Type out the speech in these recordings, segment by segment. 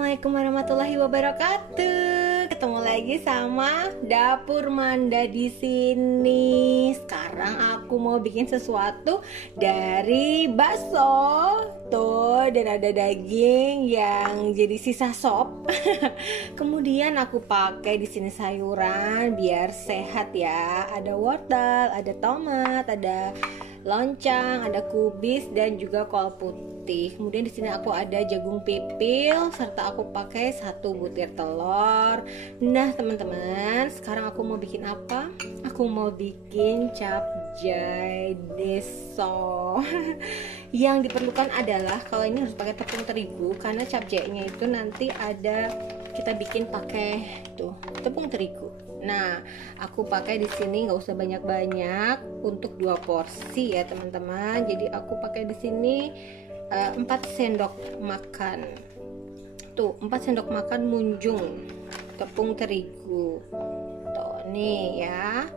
Assalamualaikum warahmatullahi wabarakatuh. Ketemu lagi sama Dapur Manda di sini. Sekarang aku mau bikin sesuatu dari bakso. Tuh, dan ada daging yang jadi sisa sop. Kemudian aku pakai di sini sayuran biar sehat ya. Ada wortel, ada tomat, ada loncang, ada kubis dan juga kol putih. Kemudian di sini aku ada jagung pipil serta aku pakai 1 butir telur. Nah, teman-teman, sekarang aku mau bikin apa? Aku mau bikin capcay deso. Yang diperlukan adalah kalau ini harus pakai tepung terigu karena capcaynya itu nanti ada kita bikin pakai tuh tepung terigu. Nah, aku pakai di sini nggak usah banyak-banyak untuk 2 porsi ya teman-teman. Jadi aku pakai di sini 4 sendok makan. Tuh, 4 sendok makan munjung tepung terigu. Tuh, nih ya.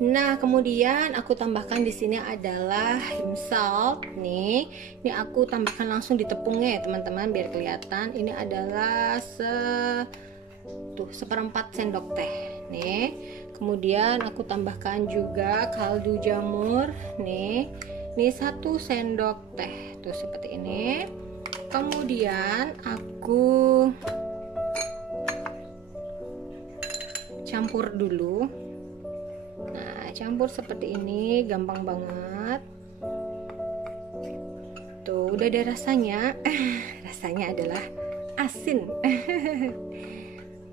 Nah, kemudian aku tambahkan di sini adalah salt nih. Ini aku tambahkan langsung di tepungnya ya teman-teman biar kelihatan. Ini adalah seperempat sendok teh nih. Kemudian aku tambahkan juga kaldu jamur nih. Ini 1 sendok teh tuh seperti ini. Kemudian aku campur dulu. Nah, campur seperti ini, gampang banget. Tuh, udah ada rasanya. Rasanya adalah asin.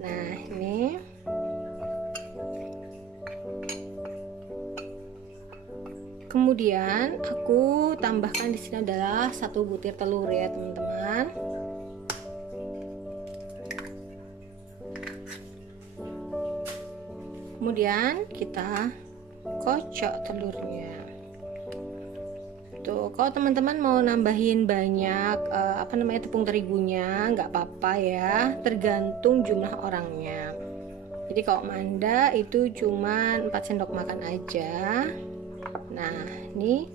Nah, ini kemudian aku tambahkan di sini adalah 1 butir telur ya, teman-teman. Kemudian kita kocok telurnya. Tuh, kalau teman-teman mau nambahin banyak tepung terigunya nggak apa-apa ya, tergantung jumlah orangnya. Jadi kalau Manda itu cuman 4 sendok makan aja. Nah, ini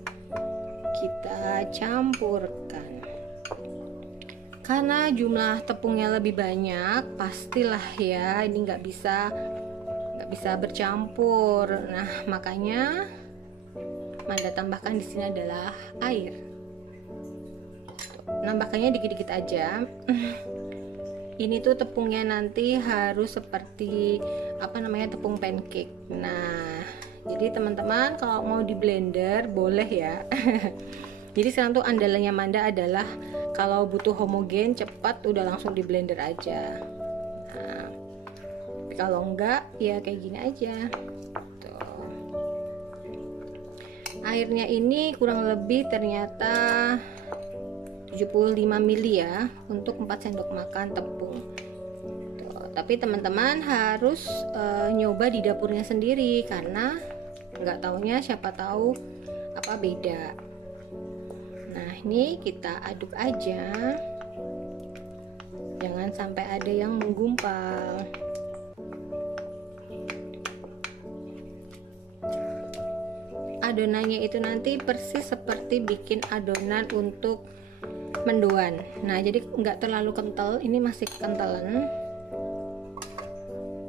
kita campurkan. Karena jumlah tepungnya lebih banyak, pastilah ya ini nggak bisa bercampur. Nah, makanya Manda tambahkan di sini adalah air. Nambahkannya dikit-dikit aja. Ini tuh tepungnya nanti harus seperti tepung pancake. Nah, jadi teman-teman kalau mau di blender boleh ya. Jadi sekarang tuh andalannya Manda adalah kalau butuh homogen cepat udah langsung di blender aja. Nah, kalau enggak ya kayak gini aja. Airnya ini kurang lebih ternyata 75 ml ya untuk 4 sendok makan tepung. Tuh, tapi teman-teman harus nyoba di dapurnya sendiri karena nggak taunya siapa tahu apa beda. Nah, ini kita aduk aja. Jangan sampai ada yang menggumpal. Adonannya itu nanti persis seperti bikin adonan untuk mendoan. Nah, jadi nggak terlalu kental, ini masih kentalan.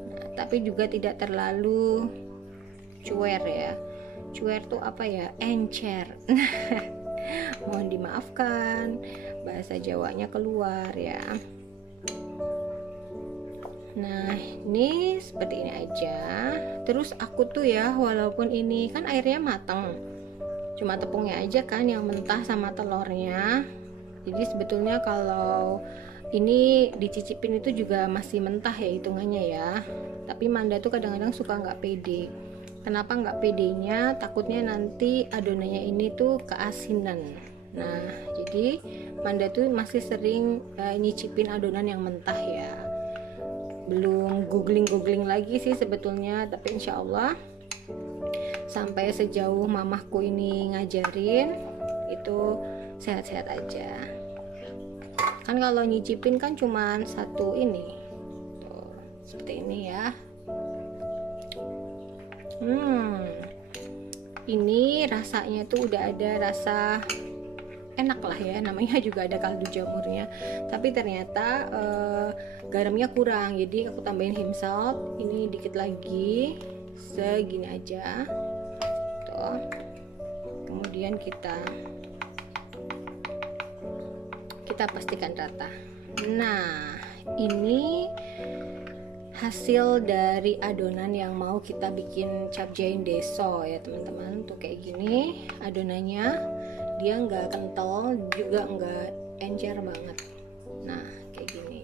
Nah, tapi juga tidak terlalu cuer ya. Cuer tuh apa ya? Encer. Mohon dimaafkan, bahasa Jawanya keluar ya. Nah, ini seperti ini aja. Terus aku tuh ya, walaupun ini kan airnya matang, cuma tepungnya aja kan yang mentah sama telurnya. Jadi sebetulnya kalau ini dicicipin itu juga masih mentah ya hitungannya ya. Tapi Manda tuh kadang-kadang suka nggak pede. Kenapa nggak pedenya? Takutnya nanti adonannya ini tuh keasinan. Nah, jadi Manda tuh masih sering nyicipin adonan yang mentah ya. Belum googling lagi sih sebetulnya, tapi insya Allah sampai sejauh mamahku ini ngajarin itu sehat-sehat aja. Kan kalau nyicipin kan cuman 1 ini tuh, seperti ini ya. Ini rasanya tuh udah ada rasa enak lah ya, namanya juga ada kaldu jamurnya. Tapi ternyata garamnya kurang, jadi aku tambahin him salt ini dikit lagi, segini aja tuh. Kemudian kita pastikan rata. Nah, ini hasil dari adonan yang mau kita bikin capcay deso ya teman-teman. Tuh kayak gini adonannya, dia nggak kental juga nggak encer banget. Nah kayak gini.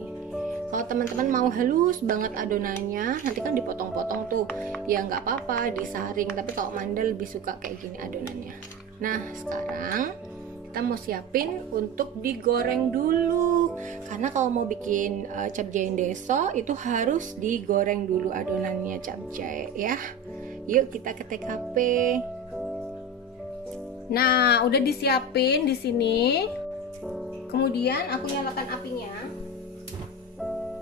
Kalau teman-teman mau halus banget adonannya, nanti kan dipotong-potong tuh ya, nggak apa-apa disaring, tapi kalau Manda lebih suka kayak gini adonannya. Nah sekarang kita mau siapin untuk digoreng dulu, karena kalau mau bikin capcay deso itu harus digoreng dulu adonannya capcay ya. Yuk kita ke TKP. Nah udah disiapin di sini, kemudian aku nyalakan apinya.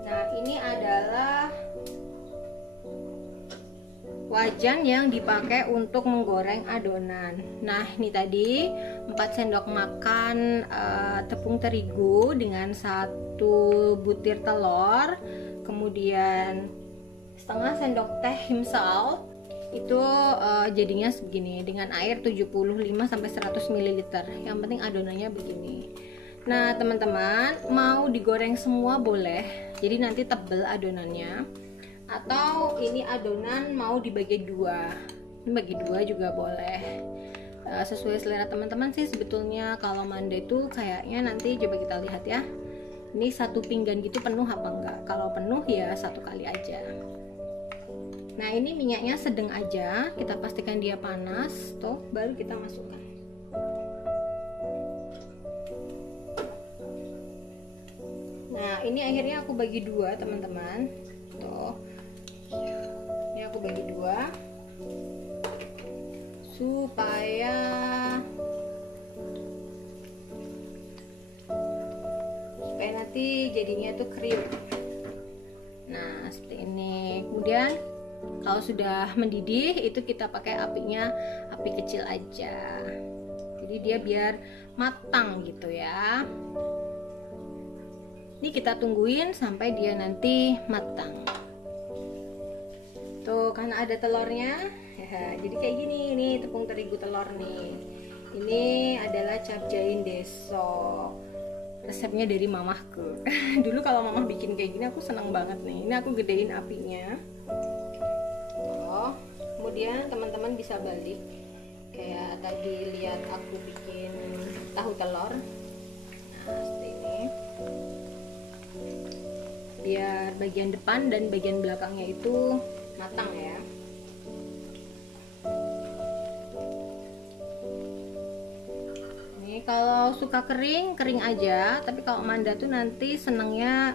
Nah ini adalah wajan yang dipakai untuk menggoreng adonan. Nah ini tadi 4 sendok makan tepung terigu dengan 1 butir telur, kemudian setengah sendok teh him salt. Itu jadinya segini dengan air 75-100 ml. Yang penting adonannya begini. Nah teman-teman, mau digoreng semua boleh, jadi nanti tebel adonannya, atau ini adonan mau dibagi dua, ini bagi dua juga boleh, sesuai selera teman-teman sih sebetulnya. Kalau Manda itu kayaknya nanti coba kita lihat ya, ini 1 pinggan gitu penuh apa enggak. Kalau penuh ya 1 kali aja. Nah ini minyaknya sedang aja, kita pastikan dia panas tuh, baru kita masukkan. Nah ini akhirnya aku bagi dua teman-teman tuh. Ini aku bagi dua supaya nanti jadinya tuh kriuk. Nah seperti ini. Kemudian kalau sudah mendidih itu kita pakai apinya api kecil aja, jadi dia biar matang gitu ya. Ini kita tungguin sampai dia nanti matang. Tuh karena ada telurnya ya, jadi kayak gini. Ini tepung terigu telur nih. Ini adalah capcay deso, resepnya dari mamahku. Dulu kalau mamah bikin kayak gini aku seneng banget nih. Ini aku gedein apinya. Kemudian teman-teman bisa balik kayak tadi lihat aku bikin tahu telur. Nah seperti ini, biar bagian depan dan bagian belakangnya itu matang ya. Ini kalau suka kering aja, tapi kalau Manda tuh nanti senangnya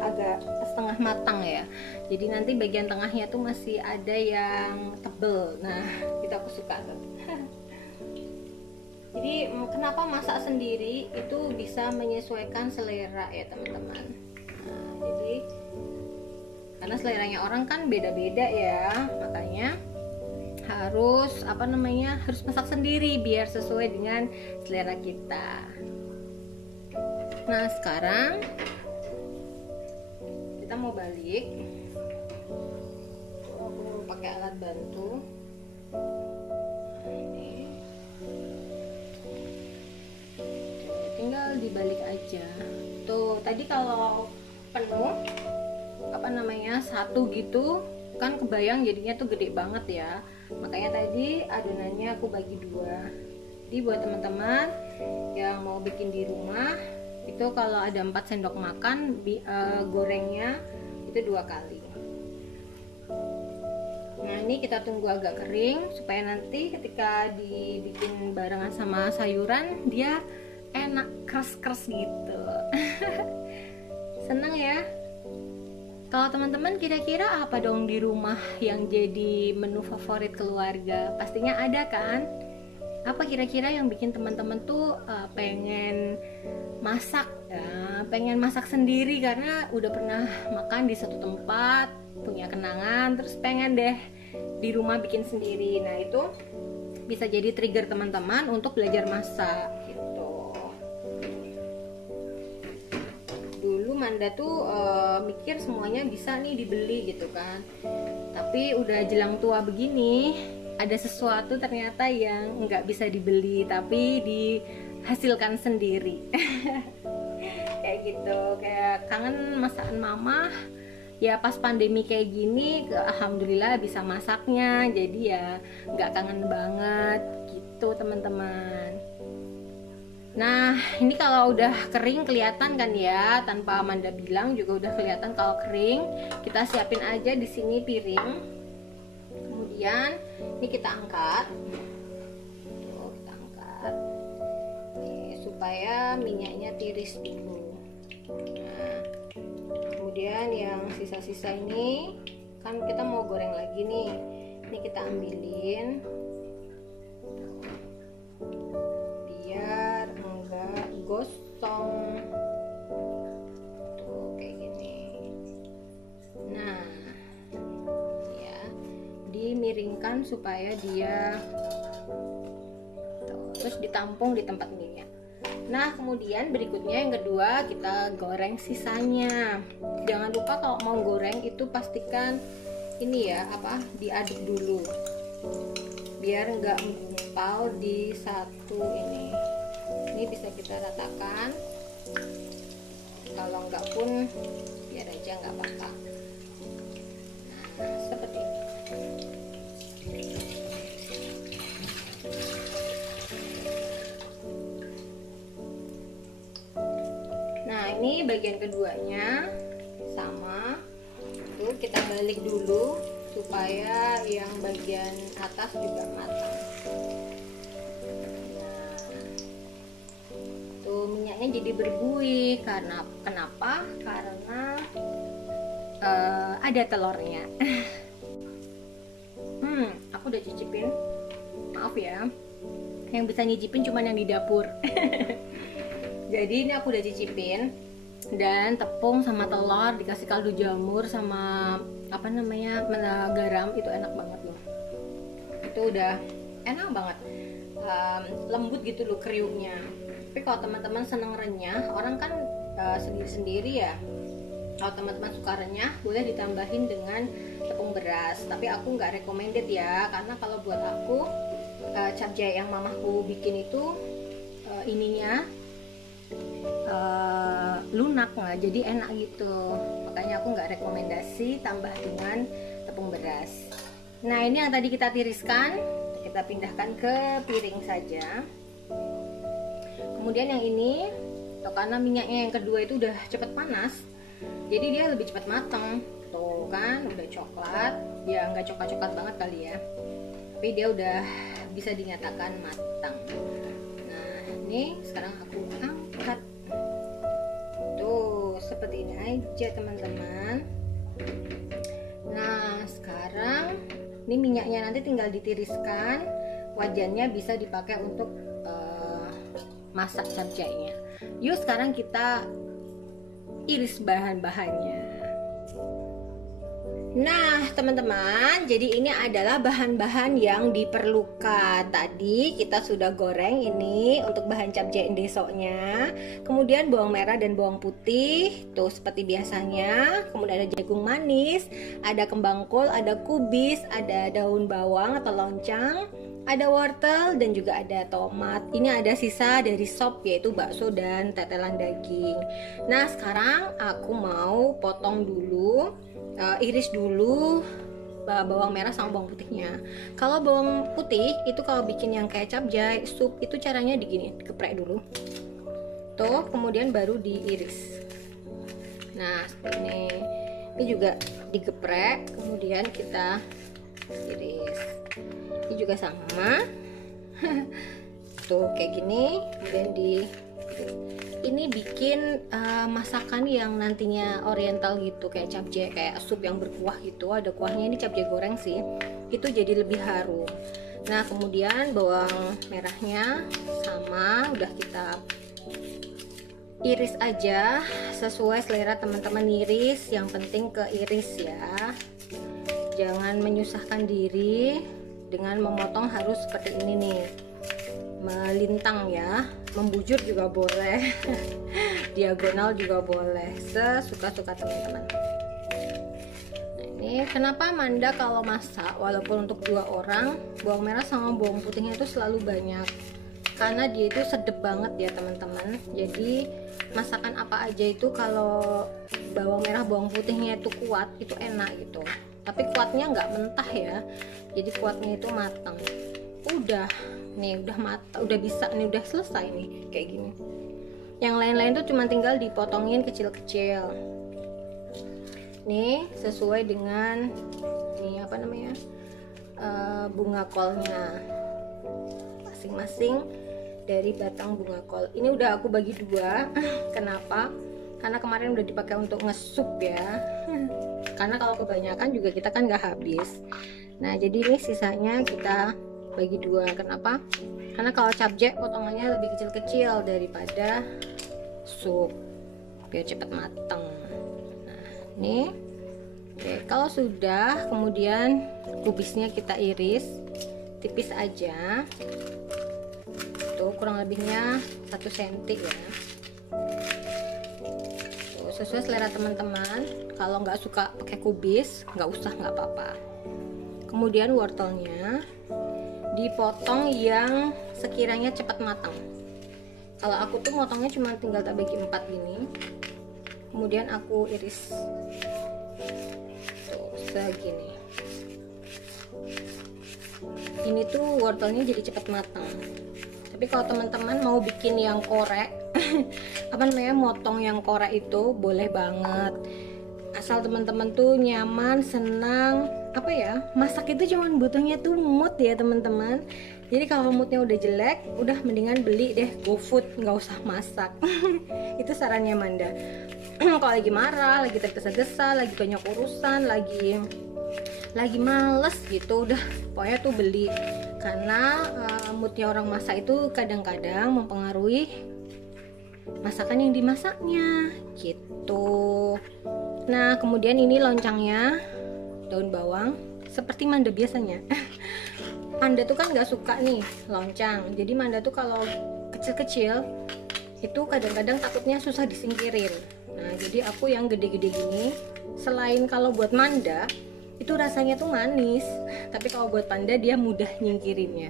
agak setengah matang ya, jadi nanti bagian tengahnya tuh masih ada yang tebel. Nah itu aku suka tuh. Jadi kenapa masak sendiri itu bisa menyesuaikan selera ya teman-teman. Nah, jadi karena seleranya orang kan beda-beda ya, makanya harus harus masak sendiri biar sesuai dengan selera kita. Nah sekarang kita mau balik. Aku pakai alat bantu. Nah, ini tinggal dibalik aja. Tuh tadi kalau penuh satu gitu kan kebayang jadinya tuh gede banget ya, makanya tadi adonannya aku bagi dua. Jadi buat teman-teman yang mau bikin di rumah itu kalau ada 4 sendok makan gorengnya itu 2 kali. Nah ini kita tunggu agak kering supaya nanti ketika dibikin barengan sama sayuran dia enak keras-keras gitu. Seneng ya. Kalau teman-teman kira-kira apa dong di rumah yang jadi menu favorit keluarga? Pastinya ada kan? Apa kira-kira yang bikin teman-teman tuh pengen masak ya, pengen masak sendiri karena udah pernah makan di satu tempat, punya kenangan, terus pengen deh di rumah bikin sendiri. Nah itu bisa jadi trigger teman-teman untuk belajar masak gitu. Manda tuh mikir semuanya bisa nih dibeli gitu kan. Tapi udah jelang tua begini, ada sesuatu ternyata yang nggak bisa dibeli tapi dihasilkan sendiri. Kayak gitu, kayak kangen masakan mama. Ya pas pandemi kayak gini, alhamdulillah bisa masaknya, jadi ya nggak kangen banget gitu teman-teman. Nah ini kalau udah kering kelihatan kan ya, tanpa Amanda bilang juga udah kelihatan kalau kering. Kita siapin aja di sini piring. Kemudian ini kita angkat. Tuh, kita angkat. Nih, supaya minyaknya tiris dulu. Nah, kemudian yang sisa-sisa ini kan kita mau goreng lagi nih. Ini kita ambilin biar enggak gosong. Tuh kayak gini. Nah, ya dimiringkan supaya dia tuh, terus ditampung di tempat minyak. Nah kemudian berikutnya yang kedua kita goreng sisanya. Jangan lupa kalau mau goreng itu pastikan ini ya diaduk dulu biar nggak menggumpal di satu ini. Ini bisa kita ratakan. Kalau nggak pun biar aja nggak apa-apa. Nah seperti ini. Nah ini bagian keduanya sama, tuh kita balik dulu supaya yang bagian atas juga matang. Nah, tuh minyaknya jadi berbuih karena kenapa? Karena ada telurnya. Aku udah cicipin, maaf ya, yang bisa nyicipin cuman yang di dapur. Jadi ini aku udah cicipin, dan tepung sama telur dikasih kaldu jamur sama garam, itu enak banget loh. Itu udah enak banget, lembut gitu loh kriuknya. Tapi kalau teman-teman seneng renyah, orang kan sendiri-sendiri ya. Kalau teman-teman suka renyah boleh ditambahin dengan tepung beras, tapi aku nggak recommended ya, karena kalau buat aku capcay yang mamaku bikin itu ininya lunak nggak, jadi enak gitu. Makanya aku nggak rekomendasi tambah dengan tepung beras. Nah ini yang tadi kita tiriskan, kita pindahkan ke piring saja. Kemudian yang ini, karena minyaknya yang kedua itu udah cepet panas, jadi dia lebih cepat matang. Tuh kan udah coklat, ya nggak coklat-coklat banget kali ya, tapi dia udah bisa dinyatakan matang. Nah ini sekarang aku angkat. Tuh seperti ini aja teman-teman. Nah sekarang ini minyaknya nanti tinggal ditiriskan, wajannya bisa dipakai untuk masak capcaynya. Yuk sekarang kita iris bahan-bahannya. Nah teman-teman, jadi ini adalah bahan-bahan yang diperlukan. Tadi kita sudah goreng ini untuk bahan capcay endesoknya. Kemudian bawang merah dan bawang putih, tuh seperti biasanya. Kemudian ada jagung manis, ada kembang kol, ada kubis, ada daun bawang atau loncang, ada wortel, dan juga ada tomat. Ini ada sisa dari sop, yaitu bakso dan tetelan daging. Nah sekarang aku mau potong dulu, iris dulu bawang merah sama bawang putihnya. Kalau bawang putih itu kalau bikin yang kayak capcay sup itu caranya digini, geprek dulu tuh, kemudian baru diiris. Nah seperti ini juga digeprek, kemudian kita iris. Ini juga sama. Tuh kayak gini, kemudian ini bikin masakan yang nantinya oriental gitu, kayak capcay, kayak sup yang berkuah gitu, ada kuahnya. Ini capcay goreng sih, itu jadi lebih harum. Nah kemudian bawang merahnya sama, udah kita iris aja sesuai selera teman-teman iris, yang penting keiris ya, jangan menyusahkan diri dengan memotong. Harus seperti ini nih, melintang ya, membujur juga boleh. diagonal juga boleh, sesuka-suka teman-teman. Nah, ini kenapa Manda kalau masak walaupun untuk 2 orang, bawang merah sama bawang putihnya itu selalu banyak, karena dia itu sedep banget ya teman-teman. Jadi masakan apa aja itu kalau bawang merah bawang putihnya itu kuat, itu enak gitu. Tapi kuatnya nggak mentah ya, jadi kuatnya itu matang. Udah nih, udah matang, udah bisa nih, udah selesai nih kayak gini. Yang lain-lain tuh cuma tinggal dipotongin kecil-kecil nih, sesuai dengan ini apa namanya, bunga kolnya masing-masing dari batang bunga kol. Ini udah aku bagi 2. Kenapa? Karena kemarin udah dipakai untuk ngesup ya. Karena kalau kebanyakan juga kita kan nggak habis. Nah jadi ini sisanya kita bagi 2. Kenapa? Karena kalau capcay potongannya lebih kecil-kecil daripada sup, biar cepat matang. Nah ini oke, kalau sudah, kemudian kubisnya kita iris tipis aja, tuh kurang lebihnya 1 cm ya. Tuh, sesuai selera teman-teman. Kalau nggak suka pakai kubis, nggak usah, nggak apa-apa. Kemudian wortelnya dipotong yang sekiranya cepat matang. Kalau aku tuh motongnya cuma tinggal tak bagi 4 gini, kemudian aku iris tuh segini. Ini tuh wortelnya jadi cepat matang. Tapi kalau teman-teman mau bikin yang korek apa namanya, motong yang korek itu boleh banget, asal teman-teman tuh nyaman, senang. Apa ya, masak itu cuman butuhnya tuh mood ya teman-teman. Jadi kalau moodnya udah jelek, udah mendingan beli deh GoFood, nggak usah masak. Itu sarannya Manda. Kalau lagi marah, lagi tergesa-gesa, lagi banyak urusan, lagi males gitu, udah pokoknya tuh beli. Karena moodnya orang masak itu kadang-kadang mempengaruhi masakan yang dimasaknya gitu. Nah kemudian ini loncangnya, daun bawang seperti Manda biasanya. Manda tuh kan nggak suka nih loncang, jadi Manda tuh kalau kecil-kecil itu kadang-kadang takutnya susah disingkirin. Nah jadi aku yang gede-gede gini, selain kalau buat Manda itu rasanya tuh manis, tapi kalau buat Panda dia mudah nyingkirinnya.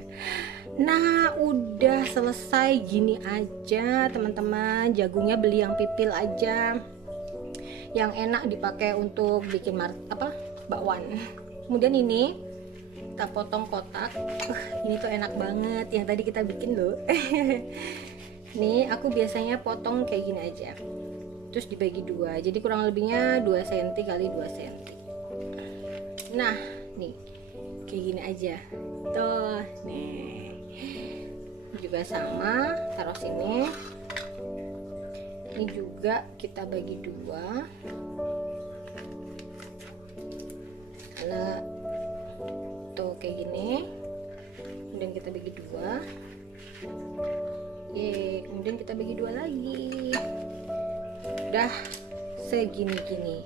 Nah udah selesai gini aja teman-teman. Jagungnya beli yang pipil aja, yang enak dipakai untuk bikin bakwan. Kemudian ini kita potong kotak. Ini tuh enak banget yang tadi kita bikin loh. Nih aku biasanya potong kayak gini aja, terus dibagi 2, jadi kurang lebihnya 2 cm kali 2 cm. Nah nih kayak gini aja tuh. Nih juga sama, taruh sini. Ini juga kita bagi 2. Nah tuh kayak gini, kemudian kita bagi 2. Kemudian kita bagi 2 lagi. Udah segini-gini.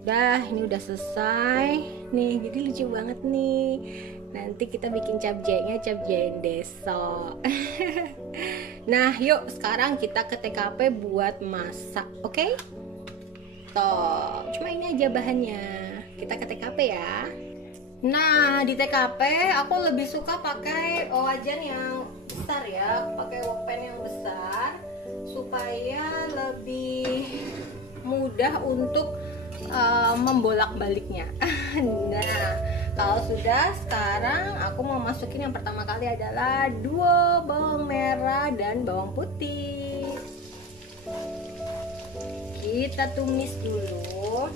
Dah, ini udah selesai nih, jadi lucu banget nih. Nanti kita bikin capcaynya, capcayin besok. Nah yuk sekarang kita ke TKP buat masak, oke? Toh cuma ini aja bahannya. Kita ke TKP ya. Nah di TKP aku lebih suka pakai wajan yang besar ya, pakai wokpen yang besar supaya lebih mudah untuk membolak-baliknya. Nah kalau sudah, sekarang aku mau masukin yang pertama kali adalah 2 bawang merah dan bawang putih. Kita tumis dulu.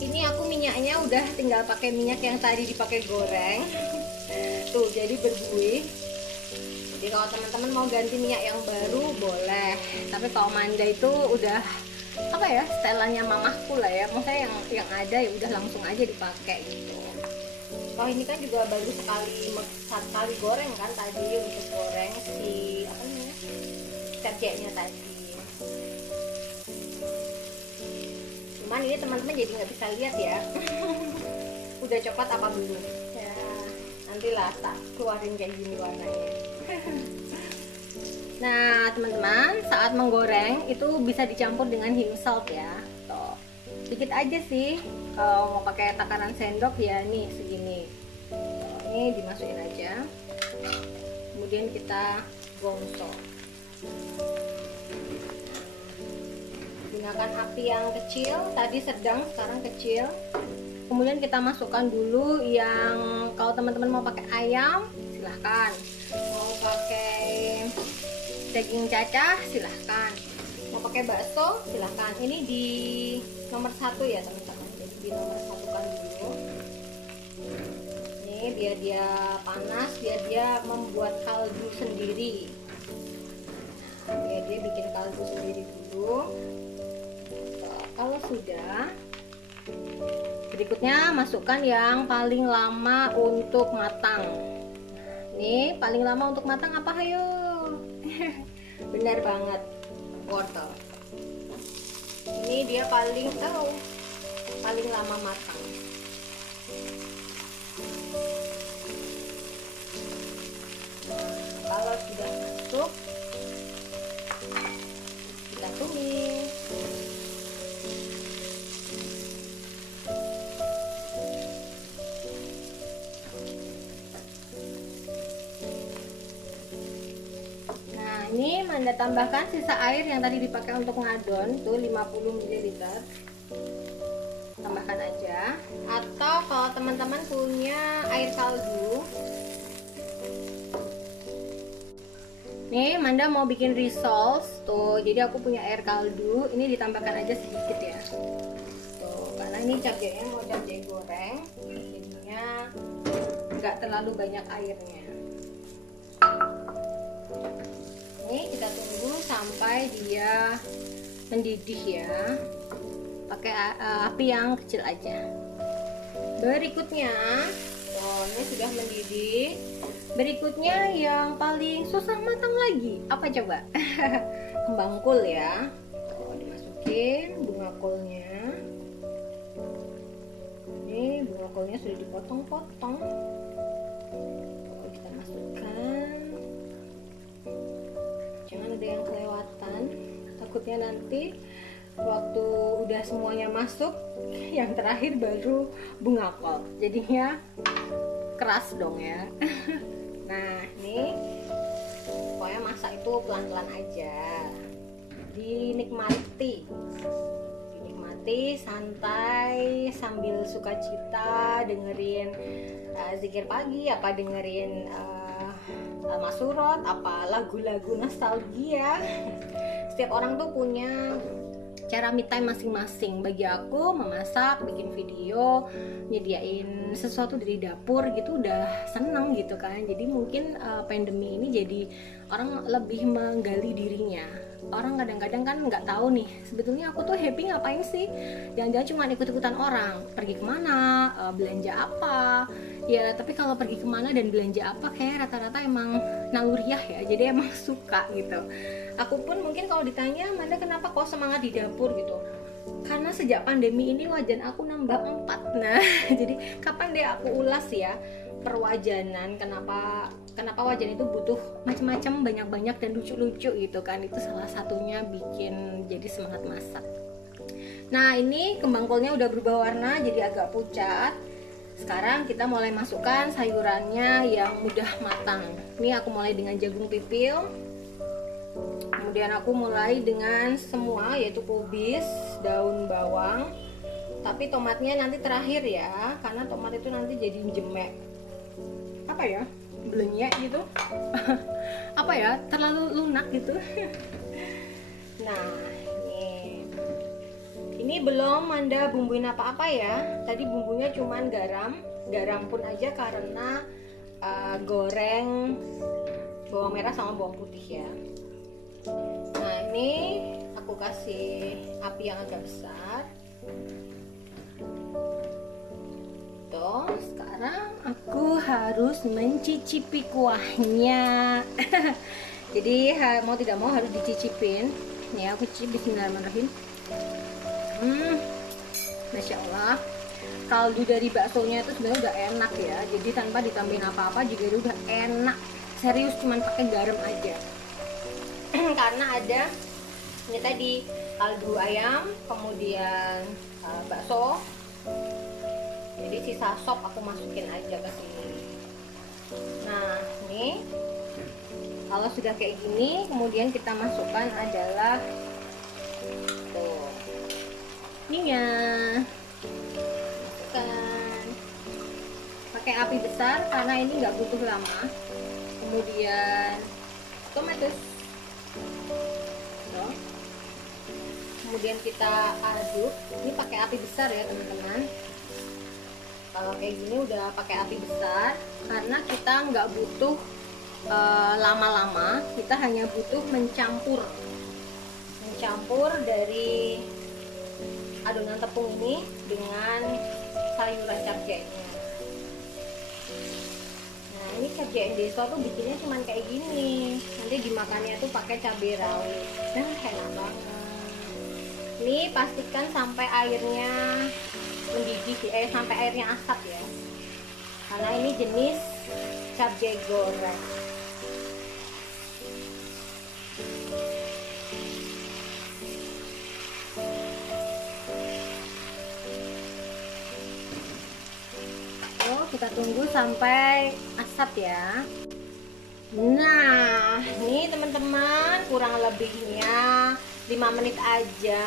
Ini aku minyaknya udah tinggal pakai minyak yang tadi dipakai goreng. Tuh jadi berbuih. Jadi kalau teman-teman mau ganti minyak yang baru boleh. Tapi kalau Manda itu udah apa ya, setelannya mamahku lah ya. Maksudnya yang ada ya udah langsung aja dipakai gitu. Oh ini kan juga baru sekali goreng kan tadi untuk goreng si apa namanya, capcaynya tadi. Cuman ini teman-teman jadi nggak bisa lihat ya. Udah coklat apa belum ya, nantilah tak keluarin kayak gini warnanya. Nah teman-teman, saat menggoreng itu bisa dicampur dengan him salt ya. Tuh, dikit aja sih. Kalau mau pakai takaran sendok ya nih segini. Tuh, ini dimasukin aja. Kemudian kita gongso. Gunakan api yang kecil, tadi sedang, sekarang kecil. Kemudian kita masukkan dulu yang, kalau teman-teman mau pakai ayam silahkan, mau pakai daging cacah silahkan, mau pakai bakso silahkan. Ini di nomor 1 ya teman-teman, jadi di nomor 1-kan dulu. Ini biar dia panas, biar dia membuat kaldu sendiri. Nah, biar dia bikin kaldu sendiri dulu. Kalau sudah, berikutnya masukkan yang paling lama untuk matang. Nih, paling lama untuk matang apa, hayo? Benar banget, wortel. Ini dia paling lama matang. Nah, kalau sudah masuk, kita tumis. Ini Manda tambahkan sisa air yang tadi dipakai untuk ngadon tuh 50 ml. Tambahkan aja. Atau kalau teman-teman punya air kaldu, nih Manda mau bikin rissoles tuh, jadi aku punya air kaldu, ini ditambahkan aja sedikit ya. Tuh, karena ini cabenya mau cabai goreng, jadinya nggak terlalu banyak airnya. Ini kita tunggu sampai dia mendidih ya, pakai api yang kecil aja. Berikutnya, ini sudah mendidih. Berikutnya yang paling susah matang lagi, apa coba? Kembang kol ya. Dimasukin bunga kolnya. Ini bunga kolnya sudah dipotong-potong. Kita masukkan. Jangan ada yang kelewatan, takutnya nanti waktu udah semuanya masuk, yang terakhir baru bunga kol, jadinya keras dong ya. Nah, nih pokoknya masak itu pelan-pelan aja, dinikmati santai sambil sukacita, dengerin zikir pagi, apa dengerin Mas Surot, apa lagu-lagu nostalgia. Setiap orang tuh punya cara me time masing-masing. Bagi aku memasak, bikin video, nyediain sesuatu dari dapur gitu udah seneng gitu kan. Jadi mungkin pandemi ini jadi orang lebih menggali dirinya. Orang kadang-kadang kan nggak tahu nih, sebetulnya aku tuh happy ngapain sih? Jangan-jangan cuma ikut-ikutan orang, pergi kemana, belanja apa. Ya tapi kalau pergi kemana dan belanja apa kayak rata-rata emang naluriah ya, jadi emang suka gitu. Aku pun mungkin kalau ditanya, Manda kenapa kok semangat di dapur gitu? Karena sejak pandemi ini wajan aku nambah 4. Nah jadi kapan deh aku ulas ya perwajanan, kenapa wajan itu butuh macam-macam, banyak-banyak dan lucu-lucu gitu kan. Itu salah satunya bikin jadi semangat masak. Nah ini kembang kolnya udah berubah warna jadi agak pucat. Sekarang kita mulai masukkan sayurannya yang udah matang. Ini aku mulai dengan jagung pipil, kemudian aku mulai dengan semua, yaitu kubis, daun bawang. Tapi tomatnya nanti terakhir ya, karena tomat itu nanti jadi jemek, apa ya, blenyek gitu. Apa ya, terlalu lunak gitu. Nah ini belum Manda bumbuin apa-apa ya. Tadi bumbunya cuman garam pun aja karena goreng bawang merah sama bawang putih ya. Nah ini aku kasih api yang agak besar. Tuh, sekarang aku harus mencicipi kuahnya. Jadi mau tidak mau harus dicicipin. Nih aku cicip, bismillahirrahmanirrahim. Masya Allah, kaldu dari baksonya itu sebenarnya udah enak ya. Jadi tanpa ditambahin apa-apa juga udah enak. Serius, cuman pakai garam aja. Karena ada Ini tadi kaldu ayam, kemudian bakso. Jadi sisa sop aku masukin aja ke sini. Nah, ini kalau sudah kayak gini, kemudian kita masukkan adalah tuh ininya. Masukkan. Pakai api besar karena ini nggak butuh lama. Kemudian tomatus. Tuh. Kemudian kita aduk. Ini pakai api besar ya teman-teman. Kalau kayak gini udah pakai api besar karena kita nggak butuh lama-lama, kita hanya butuh mencampur dari adonan tepung ini dengan sayuran capcaynya. Nah, ini capcay deso tuh bikinnya cuman kayak gini, nanti dimakannya tuh pakai cabai rawit dan enak banget. Ini pastikan sampai airnya mendidih, sampai airnya asap ya, karena ini jenis cabai goreng. Kita tunggu sampai asap ya. Nah, ini teman-teman kurang lebihnya 5 menit aja.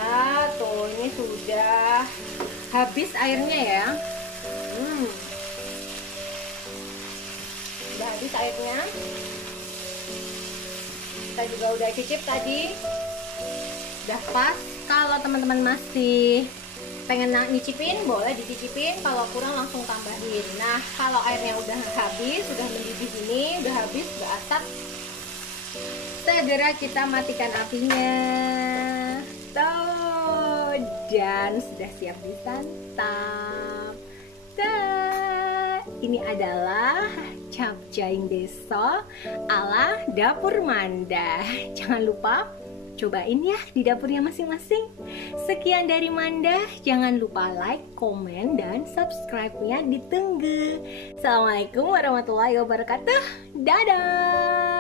Tuh, ini sudah habis airnya ya. Udah habis airnya. Kita juga udah cicip tadi. Udah pas. Kalau teman-teman masih pengen nyicipin, boleh dicicipin, kalau kurang langsung tambahin. Nah, kalau airnya udah habis, udah mendidih ini, udah habis, udah asap, segera kita matikan apinya. Tuh, dan sudah siap disantap. Ini adalah capcay deso ala Dapur Manda. Jangan lupa cobain ya di dapurnya masing-masing. Sekian dari Manda. Jangan lupa like, komen, dan subscribe-nya ditunggu. Assalamualaikum warahmatullahi wabarakatuh. Dadah.